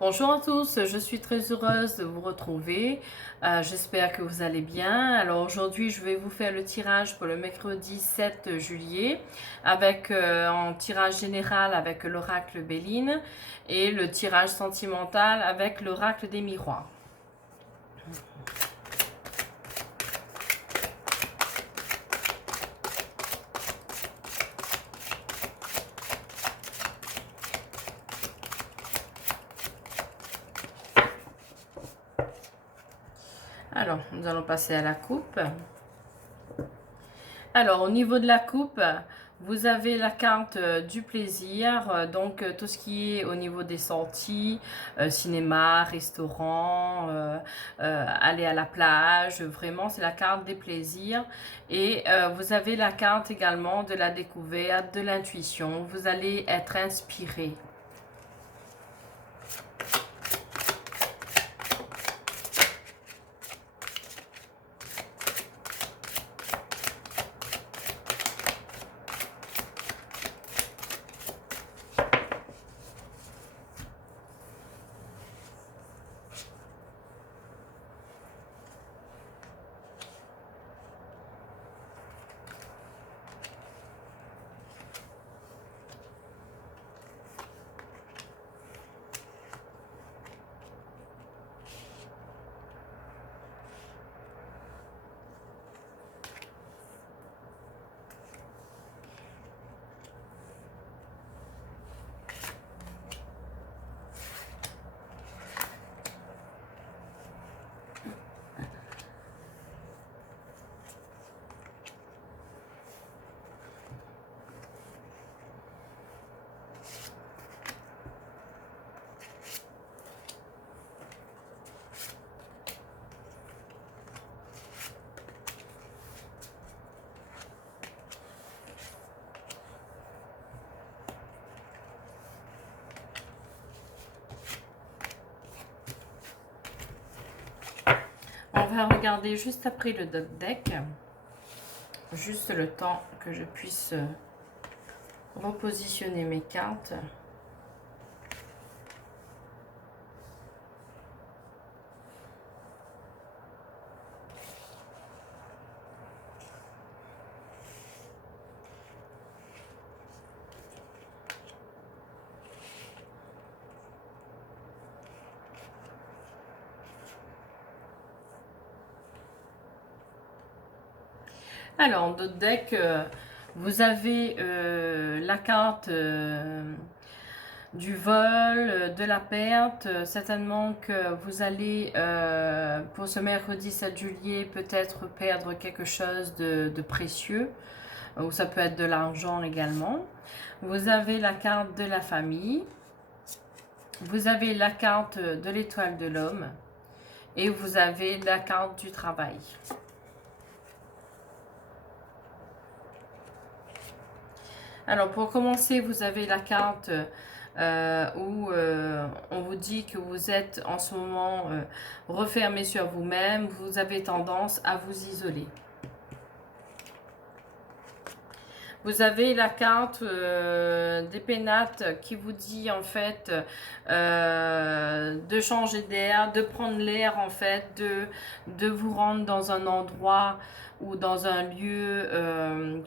Bonjour à tous, je suis très heureuse de vous retrouver. J'espère que vous allez bien. Alors aujourd'hui, je vais vous faire le tirage pour le mercredi 7 juillet avec en tirage général avec l'oracle Béline et le tirage sentimental avec l'oracle des miroirs. Alors, nous allons passer à la coupe. Alors, au niveau de la coupe, vous avez la carte du plaisir, donc tout ce qui est au niveau des sorties, cinéma, restaurant, aller à la plage, vraiment c'est la carte des plaisirs. Et vous avez la carte également de la découverte, de l'intuition, vous allez être inspiré. On va regarder juste après le deck, juste le temps que je puisse repositionner mes cartes. Alors, dans notre deck, vous avez la carte du vol, de la perte. Certainement que vous allez, pour ce mercredi 7 juillet, peut-être perdre quelque chose de précieux, ou ça peut être de l'argent également. Vous avez la carte de la famille. Vous avez la carte de l'étoile de l'homme. Et vous avez la carte du travail. Alors pour commencer, vous avez la carte où on vous dit que vous êtes en ce moment refermé sur vous-même, vous avez tendance à vous isoler. Vous avez la carte des pénates qui vous dit en fait de changer d'air, de prendre l'air en fait, de vous rendre dans un endroit ou dans un lieu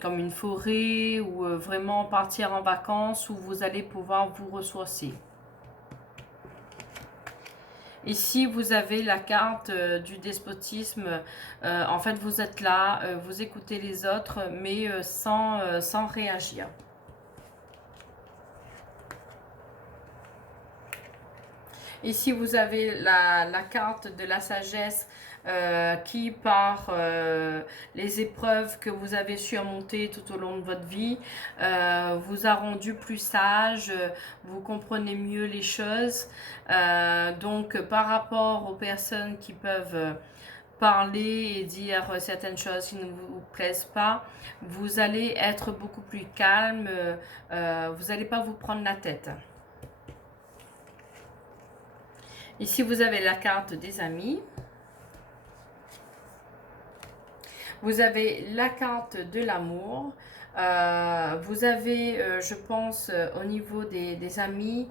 comme une forêt ou vraiment partir en vacances où vous allez pouvoir vous ressourcer. Ici, vous avez la carte du despotisme. En fait, vous êtes là, vous écoutez les autres, mais sans réagir. Ici, vous avez la carte de la sagesse qui, par les épreuves que vous avez surmontées tout au long de votre vie, vous a rendu plus sage, vous comprenez mieux les choses. Donc, par rapport aux personnes qui peuvent parler et dire certaines choses qui ne vous plaisent pas, vous allez être beaucoup plus calme, vous n'allez pas vous prendre la tête. Ici, vous avez la carte des amis. Vous avez la carte de l'amour. Vous avez, je pense, au niveau des amis,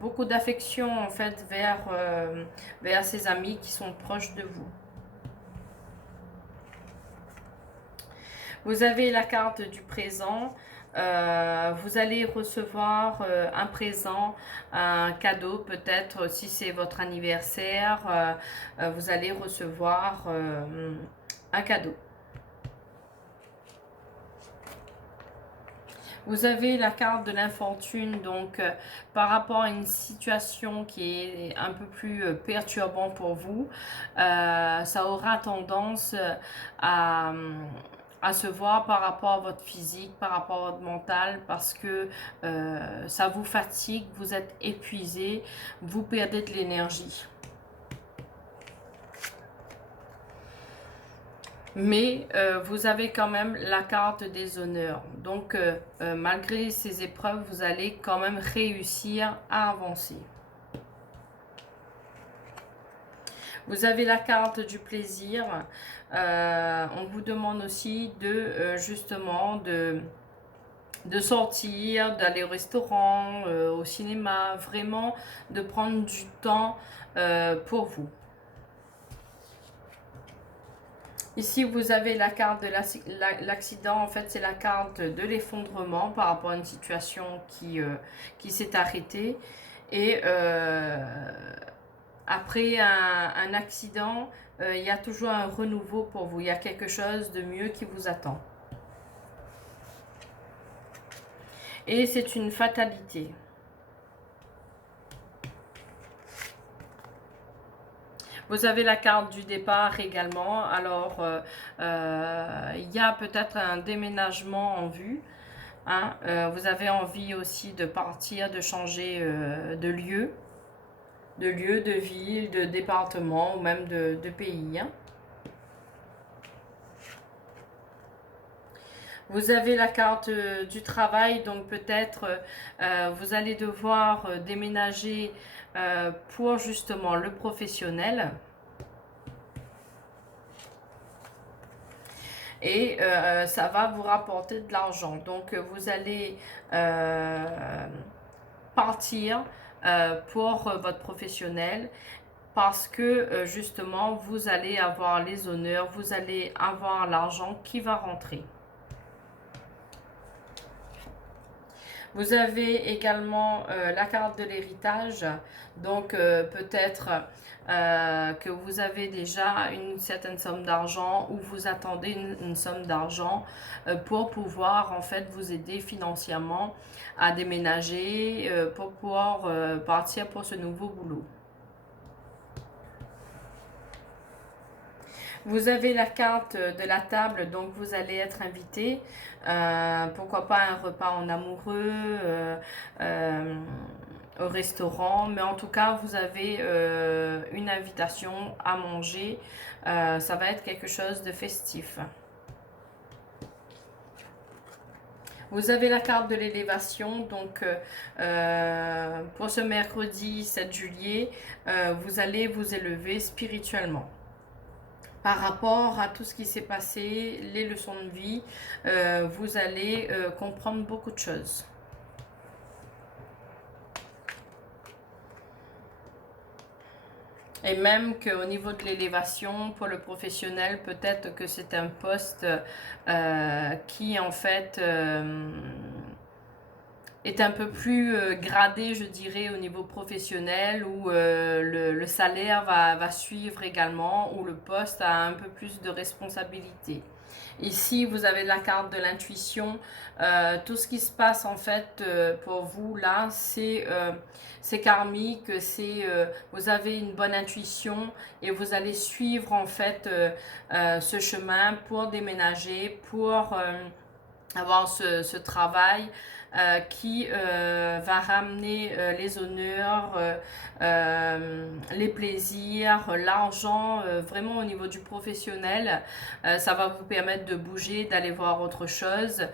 beaucoup d'affection en fait vers ces amis qui sont proches de vous. Vous avez la carte du présent. Vous allez recevoir un présent, un cadeau peut-être si c'est votre anniversaire. Vous allez recevoir un cadeau. Vous avez la carte de l'infortune, donc par rapport à une situation qui est un peu plus perturbante pour vous, ça aura tendance à, à se voir par rapport à votre physique, par rapport à votre mental, parce que ça vous fatigue, vous êtes épuisé, vous perdez de l'énergie. Mais vous avez quand même la carte des honneurs. Donc, malgré ces épreuves, vous allez quand même réussir à avancer. Vous avez la carte du plaisir. On vous demande aussi de, justement, de sortir, d'aller au restaurant, au cinéma, vraiment de prendre du temps pour vous. Ici, vous avez la carte de l'accident. En fait, c'est la carte de l'effondrement par rapport à une situation qui s'est arrêtée. Et après un accident, il y a toujours un renouveau pour vous. Il y a quelque chose de mieux qui vous attend. Et c'est une fatalité. Vous avez la carte du départ également. Alors, il y a peut-être un déménagement en vue. Hein. Vous avez envie aussi de partir, de changer de lieu, de ville, de département ou même de pays. Hein. Vous avez la carte du travail, donc peut-être vous allez devoir déménager pour justement le professionnel. Et ça va vous rapporter de l'argent. Donc vous allez partir pour votre professionnel parce que justement vous allez avoir les honneurs, vous allez avoir l'argent qui va rentrer. Vous avez également la carte de l'héritage, donc peut-être que vous avez déjà une certaine somme d'argent ou vous attendez une somme d'argent pour pouvoir en fait vous aider financièrement à déménager, pour pouvoir partir pour ce nouveau boulot. Vous avez la carte de la table, donc vous allez être invité. Pourquoi pas un repas en amoureux, au restaurant. Mais en tout cas, vous avez une invitation à manger. Ça va être quelque chose de festif. Vous avez la carte de l'élévation, donc pour ce mercredi 7 juillet, vous allez vous élever spirituellement. Par rapport à tout ce qui s'est passé, les leçons de vie, vous allez comprendre beaucoup de choses. Et même qu'au niveau de l'élévation, pour le professionnel, peut-être que c'est un poste qui en fait est un peu plus gradé, je dirais, au niveau professionnel, où le salaire va suivre également, où le poste a un peu plus de responsabilité. Ici, vous avez la carte de l'intuition. Tout ce qui se passe en fait pour vous là, c'est karmique, vous avez une bonne intuition et vous allez suivre en fait ce chemin pour déménager, pour avoir ce travail qui va ramener les honneurs, les plaisirs, l'argent, vraiment au niveau du professionnel. Ça va vous permettre de bouger, d'aller voir autre chose.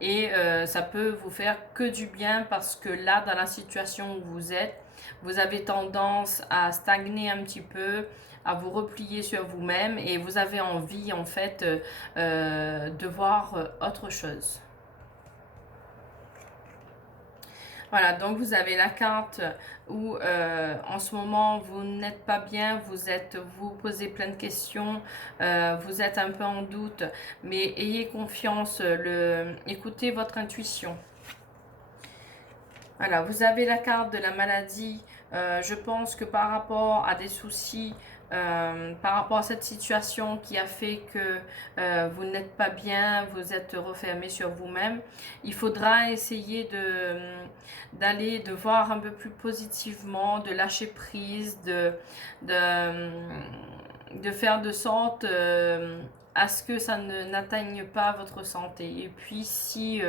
Et ça peut vous faire que du bien parce que là, dans la situation où vous êtes, vous avez tendance à stagner un petit peu, à vous replier sur vous-même et vous avez envie en fait de voir autre chose. Voilà, donc vous avez la carte où en ce moment vous n'êtes pas bien, vous posez plein de questions, vous êtes un peu en doute, mais ayez confiance, écoutez votre intuition. Voilà, vous avez la carte de la maladie. Je pense que par rapport à des soucis, par rapport à cette situation qui a fait que vous n'êtes pas bien, vous êtes refermé sur vous-même, il faudra essayer de voir un peu plus positivement, de lâcher prise, de faire de sorte à ce que ça n'atteigne pas votre santé. Et puis si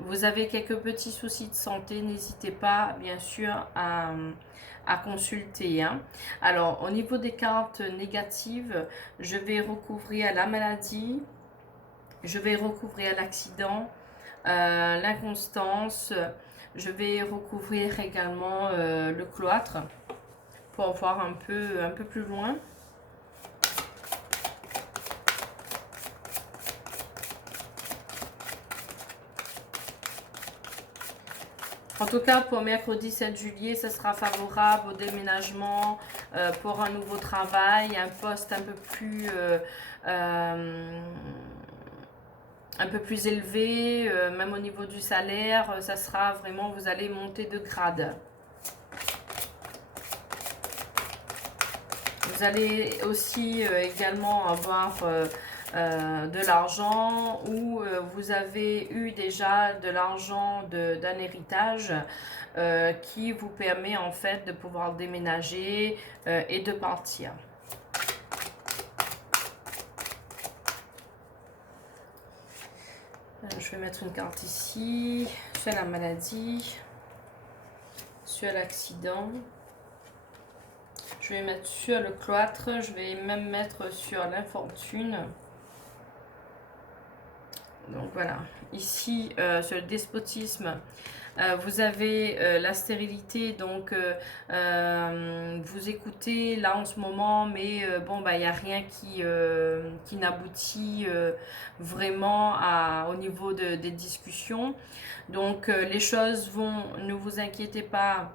vous avez quelques petits soucis de santé, n'hésitez pas bien sûr à consulter. Hein. Alors au niveau des cartes négatives, je vais recouvrir la maladie, je vais recouvrir l'accident, l'inconstance, je vais recouvrir également le cloître pour voir un peu plus loin. En tout cas, pour mercredi 7 juillet, ce sera favorable au déménagement, pour un nouveau travail, un poste un peu plus élevé, même au niveau du salaire, ça sera vraiment, vous allez monter de grade. Vous allez aussi également avoir de l'argent ou vous avez eu déjà de l'argent d'un héritage qui vous permet en fait de pouvoir déménager et de partir. Je vais mettre une carte ici sur la maladie, sur l'accident. Je vais mettre sur le cloître, je vais même mettre sur l'infortune. Donc voilà, ici sur le despotisme, vous avez la stérilité, donc vous écoutez là en ce moment, mais bon, bah, il n'y a rien qui n'aboutit vraiment au niveau des discussions. Donc les choses vont, ne vous inquiétez pas,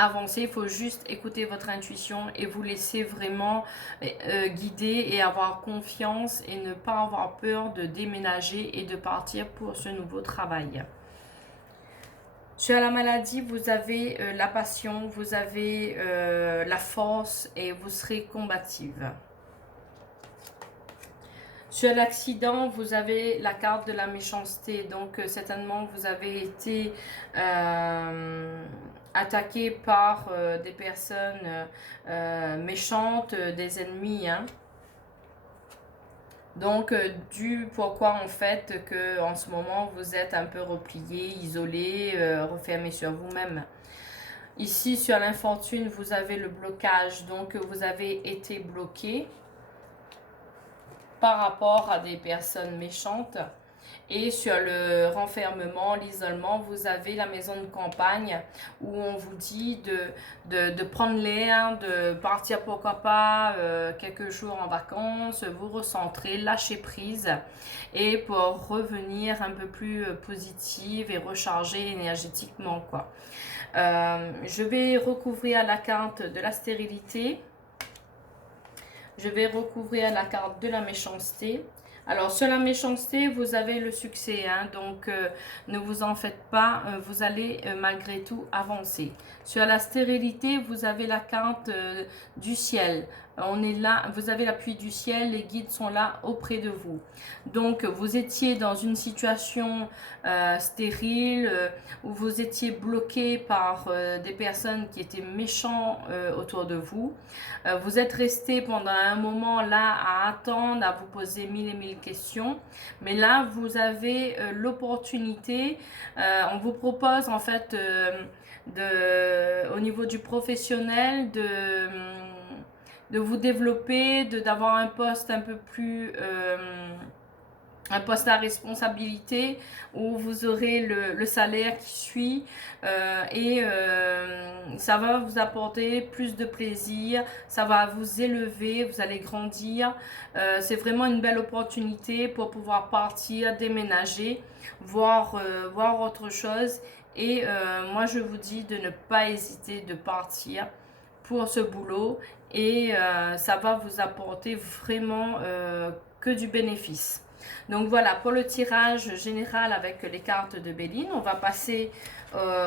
avancer, il faut juste écouter votre intuition et vous laisser vraiment guider et avoir confiance et ne pas avoir peur de déménager et de partir pour ce nouveau travail. Sur la maladie, vous avez la passion, vous avez la force et vous serez combative. Sur l'accident, vous avez la carte de la méchanceté. Donc, certainement, vous avez été attaqué par des personnes méchantes, des ennemis. Hein. Donc, dû pourquoi en fait que en ce moment, vous êtes un peu replié, isolé, refermé sur vous-même. Ici, sur l'infortune, vous avez le blocage. Donc, vous avez été bloqué par rapport à des personnes méchantes. Et sur le renfermement, l'isolement, vous avez la maison de campagne où on vous dit de prendre l'air, de partir pourquoi pas quelques jours en vacances, vous recentrer, lâcher prise et pour revenir un peu plus positive et recharger énergétiquement, quoi. Je vais recouvrir la carte de la stérilité. Je vais recouvrir la carte de la méchanceté. Alors, sur la méchanceté, vous avez le succès, hein, donc ne vous en faites pas, vous allez malgré tout avancer. Sur la stérilité, vous avez la carte du ciel. On est là, vous avez l'appui du ciel, les guides sont là auprès de vous. Donc, vous étiez dans une situation stérile où vous étiez bloqué par des personnes qui étaient méchants autour de vous. Vous êtes resté pendant un moment là à attendre, à vous poser mille et mille questions. Mais là, vous avez l'opportunité. On vous propose en fait au niveau du professionnel de vous développer, d'avoir un poste un peu plus un poste à responsabilité où vous aurez le salaire qui suit et ça va vous apporter plus de plaisir, ça va vous élever, vous allez grandir. C'est vraiment une belle opportunité pour pouvoir partir, déménager, voir autre chose. Et moi, je vous dis de ne pas hésiter de partir pour ce boulot et ça va vous apporter vraiment que du bénéfice. Donc voilà, pour le tirage général avec les cartes de Béline, on va passer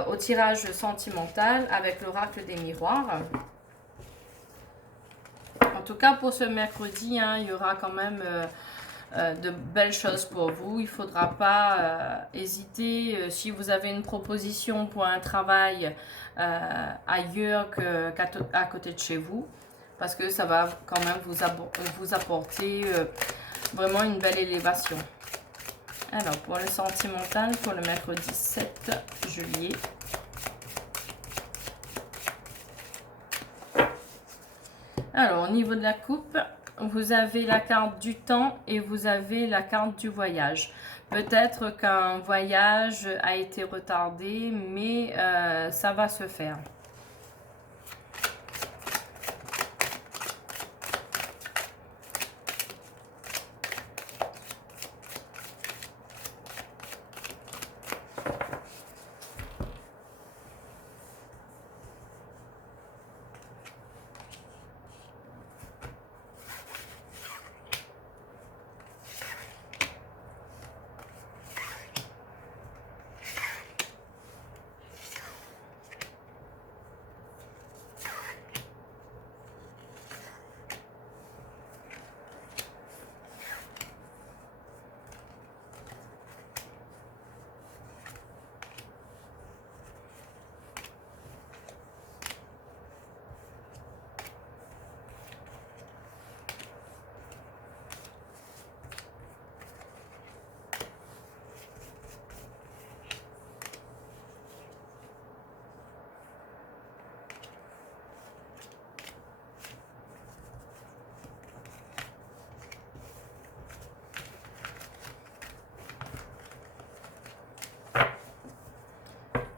au tirage sentimental avec l'oracle des miroirs. En tout cas, pour ce mercredi, hein, il y aura quand même de belles choses pour vous. Il ne faudra pas hésiter si vous avez une proposition pour un travail ailleurs qu'à côté de chez vous, parce que ça va quand même vous apporter vraiment une belle élévation. Alors, pour le sentimental, pour le mercredi 7 juillet. Alors, au niveau de la coupe, vous avez la carte du temps et vous avez la carte du voyage. Peut-être qu'un voyage a été retardé, mais ça va se faire.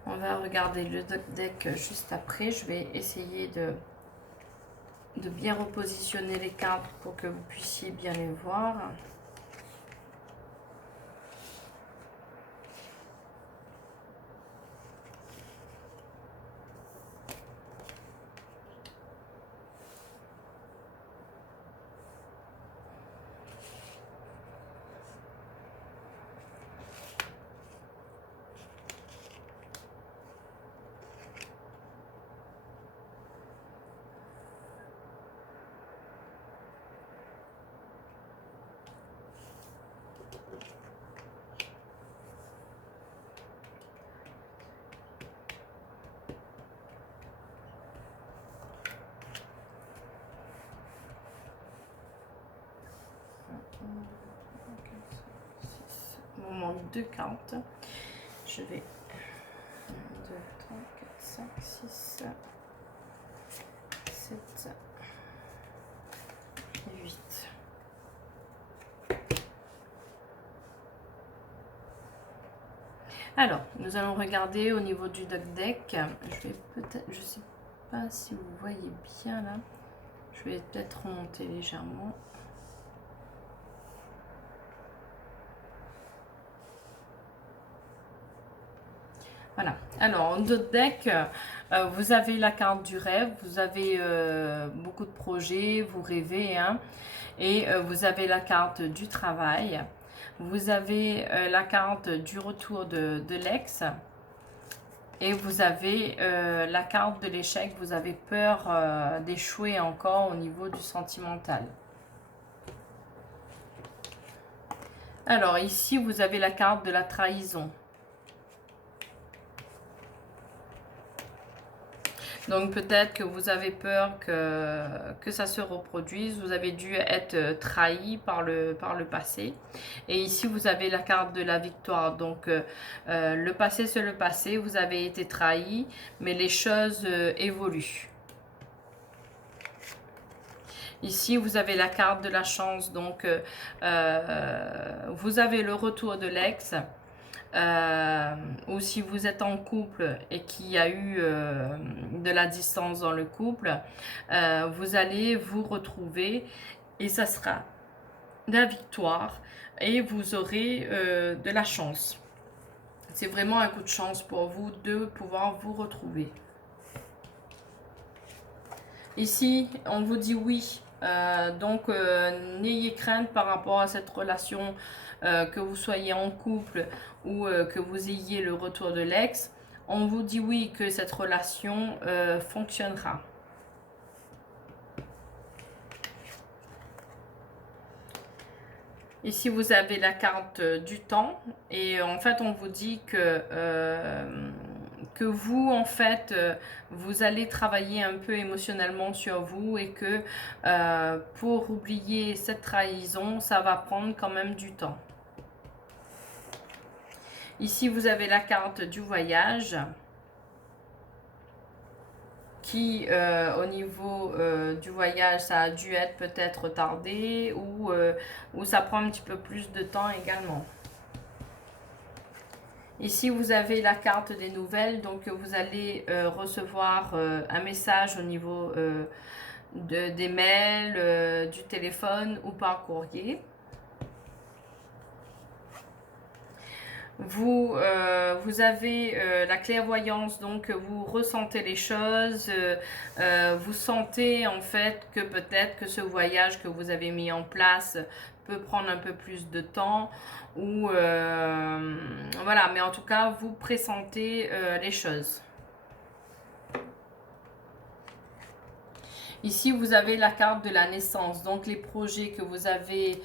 On va regarder le deck juste après. Je vais essayer de bien repositionner les cartes pour que vous puissiez bien les voir. Il me manque 2 cartes. Je vais 1, 2, 3, 4, 5, 6, 7 et 8. Alors, nous allons regarder au niveau du deck. Je vais peut-être, je sais pas si vous voyez bien là. Je vais peut-être remonter légèrement. Voilà. Alors, en d'autres deck, vous avez la carte du rêve. Vous avez beaucoup de projets, vous rêvez, hein, et vous avez la carte du travail. Vous avez la carte du retour de l'ex. Et vous avez la carte de l'échec. Vous avez peur d'échouer encore au niveau du sentimental. Alors, ici, vous avez la carte de la trahison. Donc peut-être que vous avez peur que ça se reproduise. Vous avez dû être trahi par le passé. Et ici, vous avez la carte de la victoire. Donc le passé, c'est le passé. Vous avez été trahi, mais les choses évoluent. Ici, vous avez la carte de la chance, donc vous avez le retour de l'ex. Ou si vous êtes en couple et qu'il y a eu de la distance dans le couple, vous allez vous retrouver et ça sera la victoire et vous aurez de la chance. C'est vraiment un coup de chance pour vous de pouvoir vous retrouver. Ici, on vous dit oui. Donc, n'ayez crainte par rapport à cette relation, que vous soyez en couple ou que vous ayez le retour de l'ex. On vous dit oui que cette relation fonctionnera. Ici, vous avez la carte du temps et en fait, on vous dit que vous, en fait, vous allez travailler un peu émotionnellement sur vous et que pour oublier cette trahison, ça va prendre quand même du temps. Ici, vous avez la carte du voyage qui, au niveau du voyage, ça a dû être peut-être retardé ou ça prend un petit peu plus de temps également. Ici, vous avez la carte des nouvelles, donc vous allez recevoir un message au niveau des mails, du téléphone ou par courrier. Vous avez la clairvoyance, donc vous ressentez les choses, vous sentez en fait que peut-être que ce voyage que vous avez mis en place peut prendre un peu plus de temps ou voilà, mais en tout cas vous pressentez les choses. Ici, vous avez la carte de la naissance, donc les projets que vous avez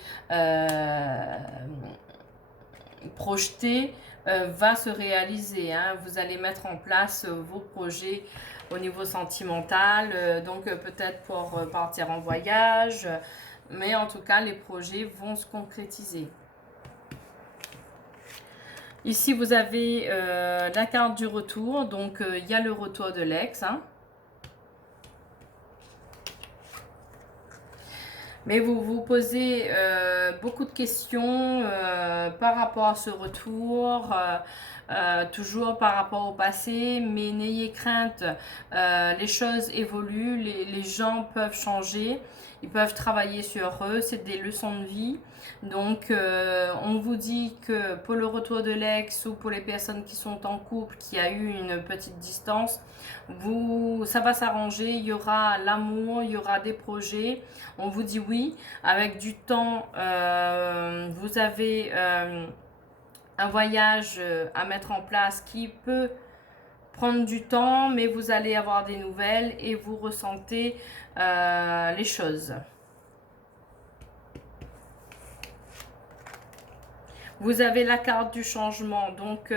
projeté va se réaliser. Hein. Vous allez mettre en place vos projets au niveau sentimental, donc peut-être pour partir en voyage, mais en tout cas, les projets vont se concrétiser. Ici, vous avez la carte du retour, donc il y a le retour de l'ex. Hein. Mais vous vous posez beaucoup de questions par rapport à ce retour, toujours par rapport au passé, mais n'ayez crainte, les choses évoluent, les gens peuvent changer, ils peuvent travailler sur eux, c'est des leçons de vie. Donc on vous dit que pour le retour de l'ex ou pour les personnes qui sont en couple, qui a eu une petite distance, ça va s'arranger, il y aura l'amour, il y aura des projets. On vous dit oui, avec du temps, vous avez un voyage à mettre en place qui peut prendre du temps, mais vous allez avoir des nouvelles et vous ressentez les choses. Vous avez la carte du changement, donc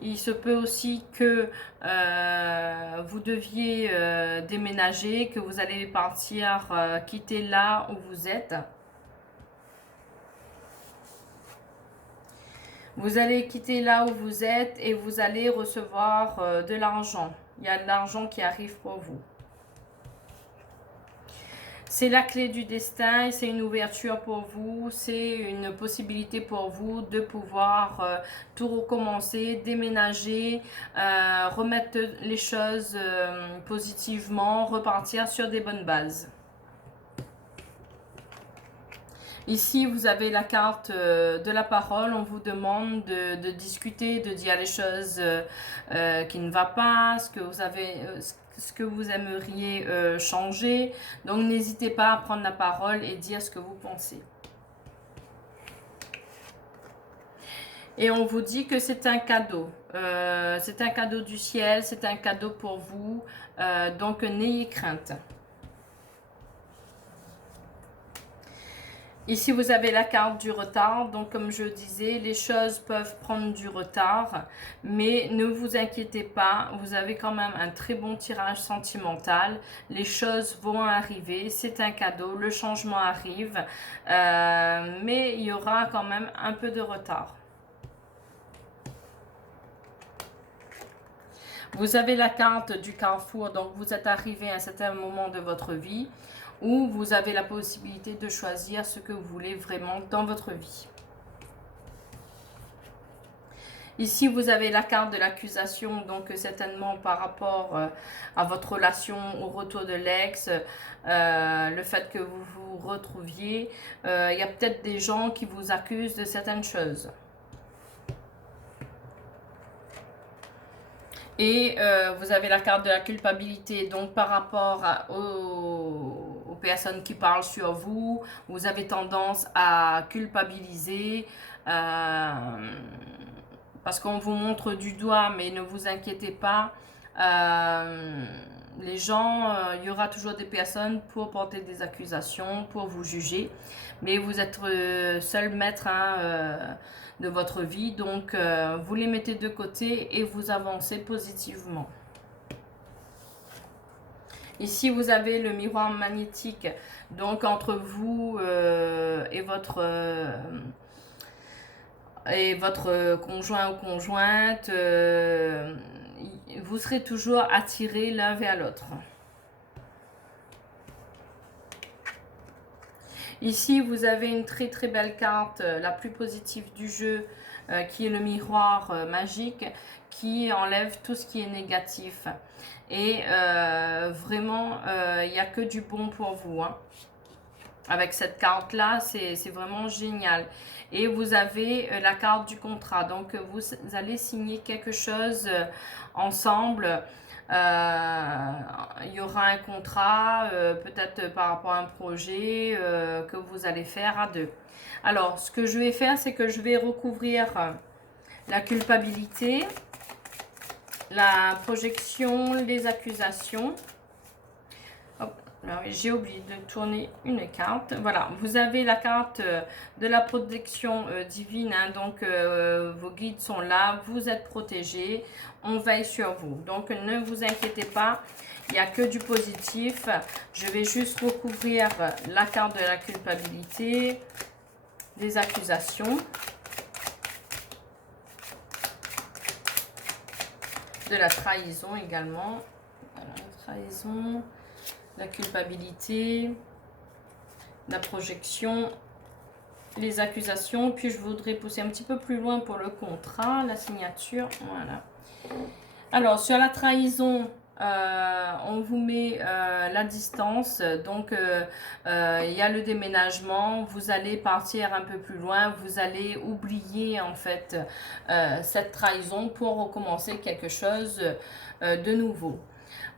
il se peut aussi que vous deviez déménager, que vous allez partir, quitter là où vous êtes. Vous allez quitter là où vous êtes et vous allez recevoir de l'argent. Il y a de l'argent qui arrive pour vous. C'est la clé du destin, c'est une ouverture pour vous, c'est une possibilité pour vous de pouvoir tout recommencer, déménager, remettre les choses positivement, repartir sur des bonnes bases. Ici, vous avez la carte de la parole. On vous demande de discuter, de dire les choses qui ne vont pas, ce que vous aimeriez changer. Donc, n'hésitez pas à prendre la parole et dire ce que vous pensez. Et on vous dit que c'est un cadeau. C'est un cadeau du ciel, c'est un cadeau pour vous. Donc, n'ayez crainte. Ici, vous avez la carte du retard. Donc, comme je disais, les choses peuvent prendre du retard. Mais ne vous inquiétez pas, vous avez quand même un très bon tirage sentimental. Les choses vont arriver. C'est un cadeau. Le changement arrive. Mais il y aura quand même un peu de retard. Vous avez la carte du carrefour. Donc, vous êtes arrivé à un certain moment de votre vie ou vous avez la possibilité de choisir ce que vous voulez vraiment dans votre vie. Ici, vous avez la carte de l'accusation, donc certainement par rapport à votre relation, au retour de l'ex, le fait que vous vous retrouviez. Il y a peut-être des gens qui vous accusent de certaines choses. Et vous avez la carte de la culpabilité, donc par rapport aux personnes qui parlent sur vous, vous avez tendance à culpabiliser, parce qu'on vous montre du doigt, mais ne vous inquiétez pas, les gens, il y aura toujours des personnes pour porter des accusations, pour vous juger, mais vous êtes seul maître de votre vie, donc vous les mettez de côté et vous avancez positivement. Ici, vous avez le miroir magnétique, donc entre vous et votre conjoint ou conjointe, vous serez toujours attirés l'un vers l'autre. Ici, vous avez une très très belle carte, la plus positive du jeu, qui est le miroir magique, qui enlève tout ce qui est négatif. Et vraiment, il n'y a que du bon pour vous, hein. Avec cette carte-là, c'est vraiment génial. Et vous avez la carte du contrat. Donc, vous allez signer quelque chose ensemble. Il y aura un contrat, peut-être par rapport à un projet que vous allez faire à deux. Alors, ce que je vais faire, c'est que je vais recouvrir la culpabilité, la projection, les accusations. J'ai oublié de tourner une carte. Voilà, vous avez la carte de la protection divine, hein, donc vos guides sont là, vous êtes protégés, on veille sur vous. Donc ne vous inquiétez pas, il n'y a que du positif. Je vais juste recouvrir la carte de la culpabilité, des accusations, de la trahison également. Voilà, la trahison, la culpabilité, la projection, les accusations. Puis je voudrais pousser un petit peu plus loin pour le contrat, la signature. Voilà. Alors, sur la trahison, on vous met la distance. Donc, il y a le déménagement. Vous allez partir un peu plus loin. Vous allez oublier, en fait, cette trahison pour recommencer quelque chose de nouveau.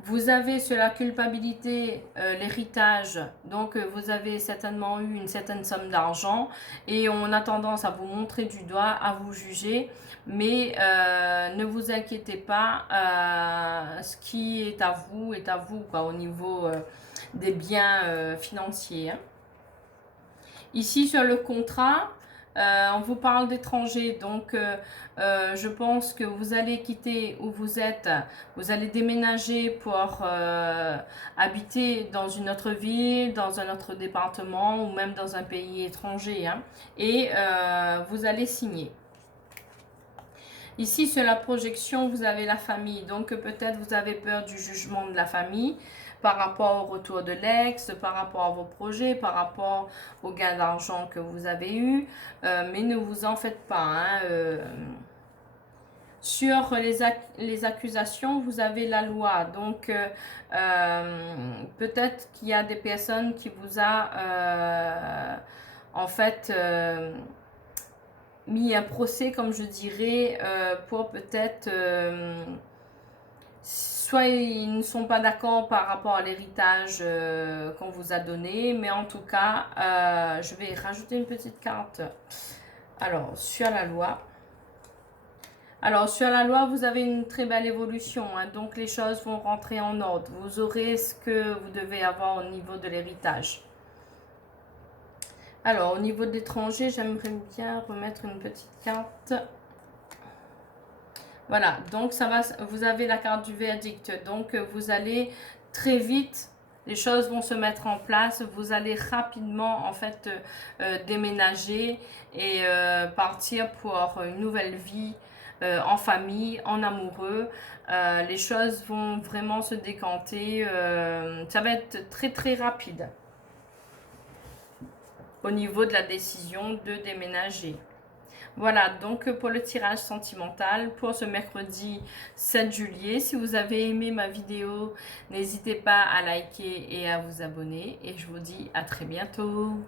Vous avez sur la culpabilité l'héritage, donc vous avez certainement eu une certaine somme d'argent et on a tendance à vous montrer du doigt, à vous juger, mais ne vous inquiétez pas, ce qui est à vous quoi, au niveau des biens financiers, hein. Ici sur le contrat, on vous parle d'étrangers, donc je pense que vous allez quitter où vous êtes, vous allez déménager pour habiter dans une autre ville, dans un autre département ou même dans un pays étranger, hein, et vous allez signer. Ici, sur la projection, vous avez la famille. Donc, peut-être vous avez peur du jugement de la famille par rapport au retour de l'ex, par rapport à vos projets, par rapport au gain d'argent que vous avez eu. Mais ne vous en faites pas, hein. Sur les accusations, vous avez la loi. Donc, peut-être qu'il y a des personnes qui vous a, en fait... mis un procès, comme je dirais, pour peut-être soit ils ne sont pas d'accord par rapport à l'héritage qu'on vous a donné, mais en tout cas, je vais rajouter une petite carte. Alors, sur la loi. Alors, sur la loi, vous avez une très belle évolution, hein, donc les choses vont rentrer en ordre. Vous aurez ce que vous devez avoir au niveau de l'héritage. Alors, au niveau de l'étranger, j'aimerais bien remettre une petite carte. Voilà, donc ça va, vous avez la carte du verdict. Donc, vous allez très vite, les choses vont se mettre en place. Vous allez rapidement, en fait, déménager et partir pour une nouvelle vie en famille, en amoureux. Les choses vont vraiment se décanter. Ça va être très, très rapide. au niveau de la décision de déménager. Voilà, donc pour le tirage sentimental pour ce mercredi 7 juillet. Si vous avez aimé ma vidéo, n'hésitez pas à liker et à vous abonner. Et je vous dis à très bientôt.